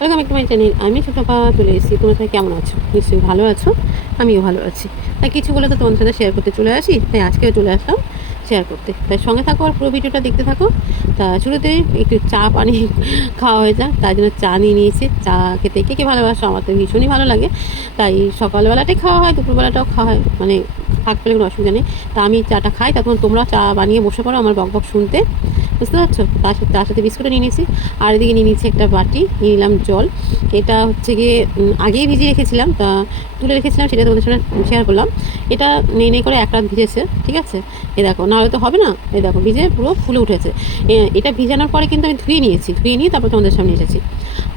Welcome একটু my channel. আমি ছোটপা চলে এসেছি। তোমরা সবাই কেমন আছো? নিশ্চয়ই ভালো আছো। আমিও ভালো আছি। তাই কিছু বলে তো তোমার সাথে শেয়ার করতে চলে আসি। তাই আজকেও চলে আসলাম শেয়ার করতে। তাই সঙ্গে থাকো আর পুরো ভিডিওটা দেখতে থাকো। তা শুরুতে একটু চা পানি খাওয়া হয়ে যায় তার জন্য চা নিয়ে নিয়েছি। চা খেতে কে কে ভালোবাসো? আমার তো ভীষণই ভালো লাগে। তাই সকালবেলাটাই খাওয়া হয়, দুপুরবেলাটাও খাওয়া হয়। মানে থাক পেলে কোনো অসুবিধা নেই। তা আমি চাটা খাই, তখন তোমরা চা বানিয়ে বসে পড়ো আমার বক বক শুনতে। বুঝতে পারছ? তার সাথে তার সাথে বিস্কুটও নিয়ে নিয়েছি। আর এদিকে নিয়ে নিয়েছি একটা বাটি, নিয়ে নিলাম জল। এটা হচ্ছে গিয়ে আগেই ভিজিয়ে রেখেছিলাম, তা তুলে রেখেছিলাম, সেটা তোমাদের সঙ্গে শেয়ার করলাম। এটা নেই নেই করে এক রাত ভিজেছে, ঠিক আছে? এ দেখো, নাহলে তো হবে না। এ দেখো, ভিজে পুরো ফুলে উঠেছে। এটা ভিজানোর পরে কিন্তু আমি ধুয়ে নিয়েছি, ধুয়ে নিয়ে তারপর তোমাদের সামনে এসেছি।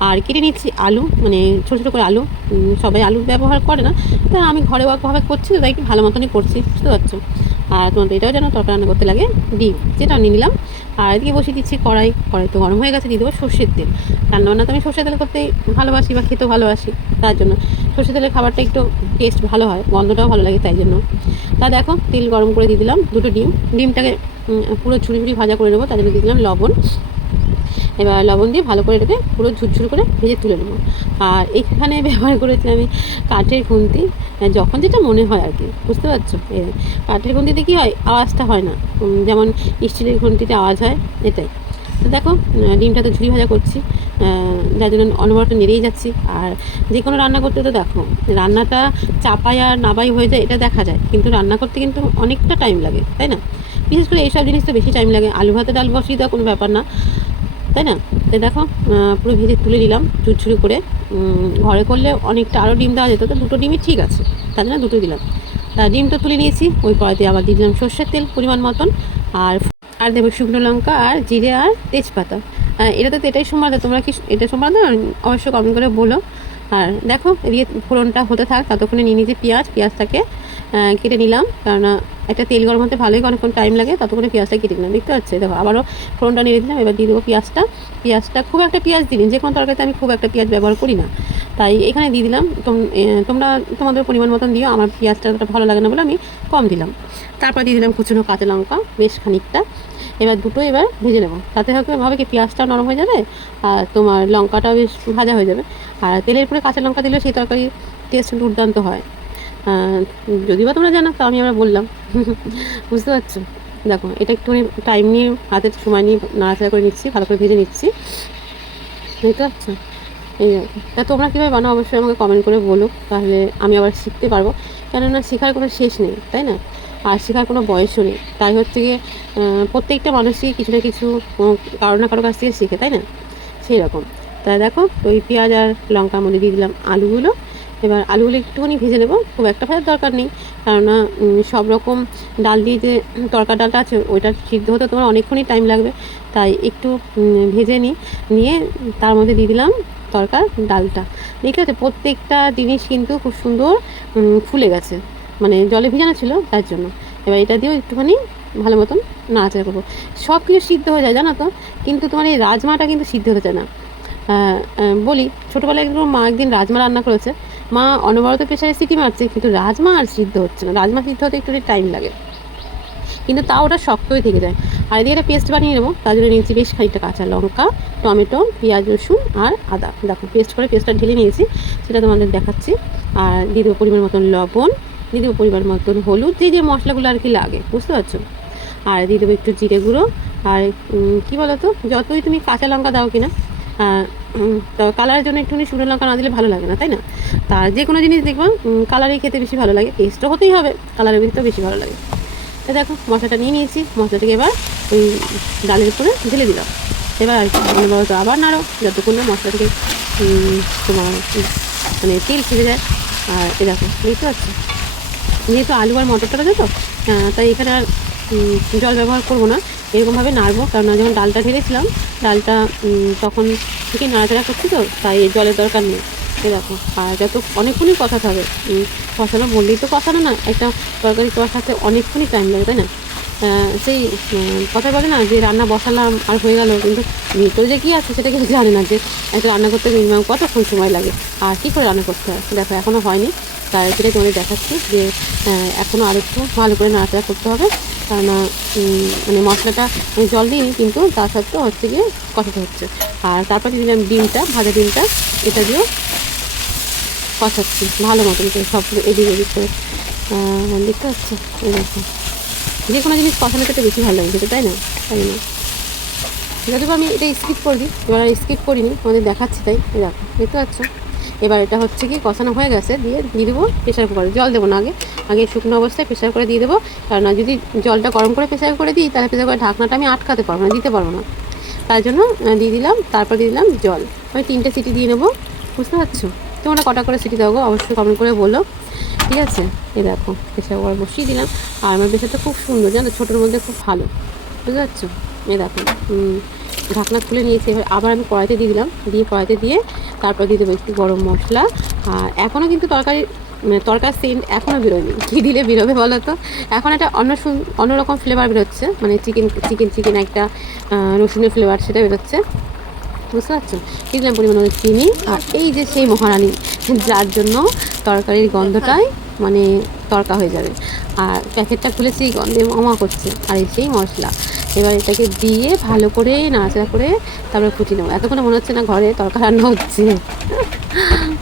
আর কেটে নিচ্ছি আলু মানে ছোটো ছোটো করে আলু। সবাই আলু ব্যবহার করে না। তা আমি ঘরে ওয়াকভাবে করছি, তো তাই কি ভালো মতনই করছি, বুঝতে পারছ? আর তোমাদের এটাও যেন তরকারি রান্না করতে লাগে, ডিম, যেটা নিয়ে নিলাম। আর এদিকে বসে দিচ্ছি কড়াই। কড়াই তো গরম হয়ে গেছে, দিয়ে দেবো সর্ষের তেল। রান্নাবান্না তো আমি সর্ষের তেল করতে ভালোবাসি বা খেতেও ভালোবাসি, তার জন্য। সর্ষের তেলের খাবারটা একটু টেস্ট ভালো হয়, গন্ধটাও ভালো লাগে তাই জন্য। তা দেখো, তেল গরম করে দিয়ে দিলাম দুটো ডিম। ডিমটাকে পুরো ছুরি ছুরি ভাজা করে নেব, তার জন্য দিয়ে দিলাম লবণ। এবার লবণ দিয়ে ভালো করে এটাকে পুরো ঝুরঝুর করে ভেজে তুলে নেব। আর এখানে ব্যবহার করেছি আমি কাঠের খুন্তি। যখন যেটা মনে হয় আর কি, বুঝতে পারছ? কাঠের খুন্তিতে কী হয়? আওয়াজটা হয় না। যেমন স্টিলের খুন্তিতে আওয়াজ হয়, এটাই। তো দেখো ডিমটা তো ঝুড়ি ভাজা করছি। যার জন্য অনবরত নেড়েই যাচ্ছি। আর যে কোনো রান্না করতে তো দেখো, রান্নাটা চাপাই আর নাবাই হয়ে যায়, এটা দেখা যায়। কিন্তু রান্না করতে কিন্তু অনেকটা টাইম লাগে, তাই না? বিশেষ করে এইসব জিনিস তো বেশি টাইম লাগে। আলু ভাতে ডাল বসিয়ে দেওয়া কোনো ব্যাপার না। তাই না? তাই দেখো পুরো ভেজে তুলে নিলাম ঝুরঝুরি করে। ঘরে করলে অনেকটা আরও ডিম দেওয়া যেত, তো দুটো ডিমই ঠিক আছে। তার জন্য দুটো দিলাম। তা ডিমটা তুলে নিয়েছি, ওই কড়াইতে আবার দিয়ে দিলাম সর্ষের তেল পরিমাণ মতন, আর আর দেবো শুকনো লঙ্কা, আর জিরে, আর তেজপাতা। এটাতে তো এটাই সম্বাদ তোমরা কি এটা সম্বাদ অবশ্যই কমেন্ট করে বলো। আর দেখো, এদিকে ফোড়নটা হতে থাক, ততক্ষণে নিয়ে নিয়েছি পেঁয়াজ। পেঁয়াজটাকে কেটে নিলাম। কারণ একটা তেল গরম হতে ভালোই অনেকক্ষণ টাইম লাগে, ততক্ষণে পেঁয়াজটা কেটে নিলাম। দেখতে পাচ্ছি দেখো, আবারও ফোড়নটা নিয়ে দিলাম এবার দিয়ে দেবো পেঁয়াজটা। পেঁয়াজটা খুব একটা পেঁয়াজ দিই যে কোনো তরকারিতে আমি খুব একটা পেঁয়াজ ব্যবহার করি না। তাই এখানে দিয়ে দিলাম, তোম- তোমরা তোমাদের পরিমাণ মতন দিও, আমার পেঁয়াজটা ভালো লাগে না বলে আমি কম দিলাম। তারপর দিয়ে দিলাম কুচনো কাঁচা লঙ্কা, বেশ খানিকটা। এবার দুটো এবার ভেজে নেব। তাতে হবে কি পেঁয়াজটাও নরম হয়ে যাবে, আর তোমার লঙ্কাটাও বেশ ভাজা হয়ে যাবে। আর তেলের পরে কাঁচা লঙ্কা দিলে সেই তরকারি টেস্ট দুর্দান্ত হয়। আহ, যদিও বা তোমরা জানো তো আমি আমরা বললাম। বুঝতে পারছ? দেখো এটা একটুখানি টাইম নিয়ে হাতে সময় নিয়ে নাড়াচাড়া করে নিচ্ছি ভালো করে ভেজে নিচ্ছি। বুঝতে পারছ? এই তা তোমরা কীভাবে বানাও অবশ্যই আমাকে কমেন্ট করে বলো তাহলে আমি আবার শিখতে পারব। কেননা শেখার কোনো শেষ নেই তাই না? আর শেখার কোনো বয়সও নেই। তাই হচ্ছে গিয়ে প্রত্যেকটা মানুষই কিছু না কিছু কারও না কারও কাছ থেকে শেখে তাই না? সেই রকম তাই দেখো ওই পেঁয়াজ আর লঙ্কা মধ্যে দিয়ে দিলাম আলুগুলো। এবার আলুগুলো একটুখানি ভেজে নেব। খুব একটা ভাজার দরকার নেই, কেননা সব রকম ডাল দিয়ে যে তরকার ডালটা আছে, ওইটা সিদ্ধ হতে তোমার অনেকক্ষণই টাইম লাগবে। তাই একটু ভেজে নিই, নিয়ে তার মধ্যে দিয়ে দিলাম তরকার ডালটা। ঠিক আছে প্রত্যেকটা জিনিস কিন্তু খুব সুন্দর ফুলে গেছে। মানে জলে ভিজানো ছিল, তার জন্য। এবার এটা দিয়েও একটুখানি ভালো মতন নাড়াচাড়া করব। সব কিছু সিদ্ধ হয়ে যায়, জানো তো? কিন্তু তোমার এই রাজমাটা কিন্তু সিদ্ধ হতে চায় না। বলি, ছোটোবেলায় একদম মা একদিন রাজমা রান্না করেছে। মা অনবরত প্রেশারে সিটি মারছে, কিন্তু রাজমা আর সিদ্ধ হচ্ছে না। রাজমা সিদ্ধ হতে একটু টাইম লাগে। কিন্তু তাও ওটা শক্তই থেকে যায়। আর এদিকে একটা পেস্ট বানিয়ে নেব, তার জন্য নিয়েছি বেশ খানিকটা কাঁচা লঙ্কা, টমেটো, পেঁয়াজ, রসুন আর আদা। দেখো পেস্ট করে পেস্টটা ঢেলে নিয়েছি, সেটা তোমাদের দেখাচ্ছি। আর দিয়ে দেবো পরিমাণ মতন লবণ, দিয়ে দেবো পরিমাণ মতন হলুদ, যে যে মশলাগুলো আর কি লাগে, বুঝতে পারছ? আর দিয়ে দেবো একটু জিরে গুঁড়ো, আর কী বলো তো যতই তুমি কাঁচা লঙ্কা দাও কিনা তো কালারের জন্য একটুখানি শুকনো লঙ্কা না দিলে ভালো লাগে না, তাই না? তার যে কোনো জিনিস দেখবা কালারেই খেতে বেশি ভালো লাগে টেস্টও হতেই হবে কালারের ভিতরেও বেশি ভালো লাগে। তো দেখো, মশলাটা নিয়ে নিয়েছি, মশলাটাকে এবার ওই ডালের উপরে ঢেলে দিলাম। এবার অনবরত আবার নাড়ো, যতক্ষণ না মশলাটাকে তোমার মানে তেল ছেড়ে যায়। আর এ দেখো, দেখতে পাচ্ছ? যেহেতু আলু আর মটরটা তো তাই এখানে আর জল ব্যবহার করব না। এরকমভাবে নাড়বো। কারণ যখন ডালটা ঢেলেছিলাম ডালটা তখন থেকে নাড়াচাড়া করছি তো, তাই জলের দরকার নেই। দেখো আর যত অনেকক্ষণই কষাতে হবে। কষানো বললেই তো কষানো না, একটা তরকারি কষাতে অনেকক্ষণই টাইম লাগে, তাই না? সেই কথা বলে না যে রান্না বসালাম আর হয়ে গেল, কিন্তু ভিতরে যে কী আছে সেটা কিন্তু জানে না যে একটা রান্না করতে মিনিমাম কতক্ষণ সময় লাগে, আর কী করে রান্না করতে হয়। দেখো এখনও হয়নি, তাই সেটাই তোমাদের দেখাচ্ছি যে এখনও আর একটু ভালো করে নাড়াচাড়া করতে হবে। কারণ মানে মশলাটা আমি জল দিইনি, কিন্তু তার সত্ত্বেও হচ্ছে গিয়ে কষাতে হচ্ছে। আর তারপর দিয়ে দিলাম ডিমটা, ভাজা ডিমটা, এটা দিয়েও কষাচ্ছি, ভালো মতন করে সব এদিক ওদিক করে। দেখতে এই যে কোনো জিনিস কষানো খেতে বেশি ভালো লাগে, তাই না? তাই না? যদিও আমি এটা স্কিপ করে দিই, এবার স্কিপ করিনি, তোমাদের দেখাচ্ছি তাই দেখো, দেখতে পাচ্ছ? এবার এটা হচ্ছে কি কষানো হয়ে গেছে, দিয়ে দিয়ে দেবো প্রেশার কুকারে জল দেবো না আগে আগে শুকনো অবস্থায় প্রেশার করে দিয়ে দেবো। কারণ যদি জলটা গরম করে প্রেশার করে দিই, তাহলে প্রেশার করে ঢাকনাটা আমি আটকাতে পারব না, দিতে পারব না। তার জন্য দিয়ে দিলাম, তারপর দিয়ে দিলাম জল। আমি তিনটে সিটি দিয়ে নেব, বুঝতে পারছ? তোমরা কটা করে সিটি দাও অবশ্যই কমেন্ট করে বলো। ঠিক আছে? এ দেখো প্রেশার কুকার বসিয়ে দিলাম। আর আমার প্রেশারটা খুব সুন্দর, জানো, ছোটোর মধ্যে খুব ভালো। বুঝতে পারছ? এ দেখো ঢাকনা খুলে নিয়েছি, এবার আবার আমি কড়াইতে দিয়ে দিলাম। দিয়ে কড়াইতে দিয়ে তারপর দিয়ে দেবো একটু গরম মশলা। আর এখনও কিন্তু তরকারি মানে তরকার সেন্ট এখনও বেরোয়নি। কী দিলে বেরোবে বলো তো? এখন একটা অন্য অন্যরকম ফ্লেভার বেরোচ্ছে। মানে চিকেন চিকেন চিকেন একটা রসুনের ফ্লেভার সেটা বেরোচ্ছে। বুঝতে পারছ? দিয়ে দিলাম পরিমাণ চিনি। আর এই যে সেই মহারানী, যার জন্য তরকারির গন্ধটাই মানে তরকা হয়ে যাবে। আর প্যাকেটটা খুলেছি, গন্ধে মামা করছে। আর এই সেই মশলা। এবার এটাকে দিয়ে ভালো করে নাড়াচাড়া করে তারপরে ফুটিয়ে নেব। এতক্ষণে মনে হচ্ছে না ঘরে তরকা রান্না হচ্ছে।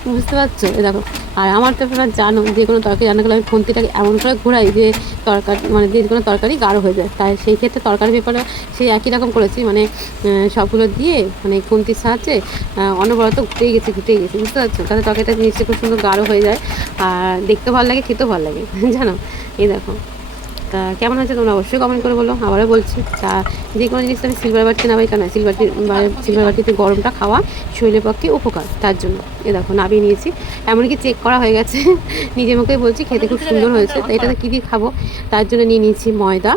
বুঝতে পারছ? এ দেখো, আর আমার তো তোমরা জানো, যে কোনো তরকারি রান্না করলে আমি খুন্তিটাকে এমন করে ঘোরাই যে তরকারি মানে যে কোনো তরকারি গাঢ় হয়ে যায়। তাই সেই ক্ষেত্রে তরকারি ব্যাপারে সেই একই রকম করেছি মানে সবগুলো দিয়ে মানে খুন্তির সাহায্যে অনবরত ঘুটেই গেছে ঘুটেই গেছে। বুঝতে পারছ? তাহলে তরকারিটা নিশ্চয়ই খুব সুন্দর গাঢ় হয়ে যায়। আর দেখতে ভালো লাগে, খেতেও ভালো লাগে। জানো? এই দেখো। তা কেমন হয়েছে তোমরা অবশ্যই কমেন্ট করে বলো, আবারও বলছি, তা যে কোনো জিনিস আমি সিলভার বাটি নামাই কেন? সিলভার সিলভার বাটিতে গরমটা খাওয়া শরীরের পক্ষে উপকার, তার জন্য। এ দেখো, নামিয়ে নিয়েছি। এমনকি চেক করা হয়ে গেছে। নিজের মুখেই বলছি, খেতে খুব সুন্দর হয়েছে। তো এটাতে কী দিয়ে খাব? তার জন্য নিয়ে নিয়েছি ময়দা।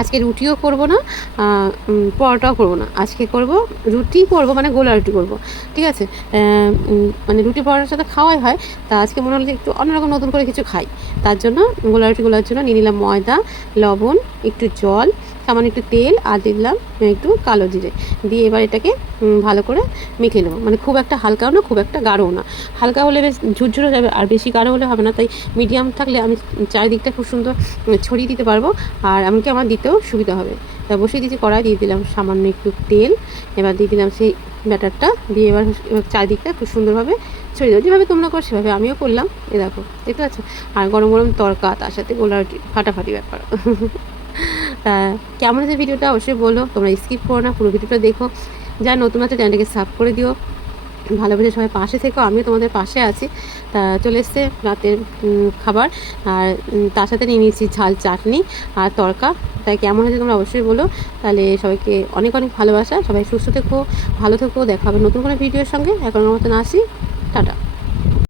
আজকে রুটিও করব না পরোটাও করব না। আজকে করব রুটি করব মানে গোলা রুটি করব, ঠিক আছে? মানে রুটি পরোটার সাথে খাওয়াই হয়, তা আজকে মনে হলো যে একটু অন্যরকম নতুন করে কিছু খাই। তার জন্য গোলা রুটি গোলার জন্য নিয়ে নিলাম ময়দা, লবণ, একটু জল সামান্য একটু তেল আর দিলাম একটু কালো জিরে। দিয়ে এবার এটাকে ভালো করে মেখে নেব। মানে খুব একটা হালকাও না, খুব একটা গাঢ়ও না। হালকা হলে বেশ ঝুরঝুরে যাবে, আর বেশি গাঢ় হলে হবে না। তাই মিডিয়াম থাকলে আমি চারিদিকটা খুব সুন্দর ছড়িয়ে দিতে পারব। আর এমনকি আমার দিতেও সুবিধা হবে। তা বসিয়ে দিয়েছি কড়াই, দিয়ে দিলাম সামান্য একটু তেল। এবার দিয়ে দিলাম সেই ব্যাটারটা। দিয়ে এবার চারিদিকটা খুব সুন্দরভাবে ছড়িয়ে দেবো। যেভাবে তোমরা করো, সেভাবে আমিও করলাম। এ দেখো, দেখতে পাচ্ছ? আর গরম গরম তরকা, তার সাথে গোলা ফাটাফাটি ব্যাপার। কেমন হয়েছে ভিডিওটা অবশ্যই বলো, তোমরা স্কিপ করো না, পুরো ভিডিওটা দেখো। যা নতুন আছে চ্যানেলটাকে সাব করে দিও। ভালোবেসে সবাই পাশে থেকো, আমিও তোমাদের পাশে আছি। তা চলে এসছে রাতের খাবার। আর তার সাথে নিয়ে নিয়েছি ঝাল চাটনি আর তরকা তাই কেমন হয়েছে তোমরা অবশ্যই বলো। তাহলে সবাইকে অনেক অনেক ভালোবাসা। সবাই সুস্থ থেকো, ভালো থেকো। দেখা হবে নতুন কোনো ভিডিওর সঙ্গে। এখনের মতন আসি। টাটা।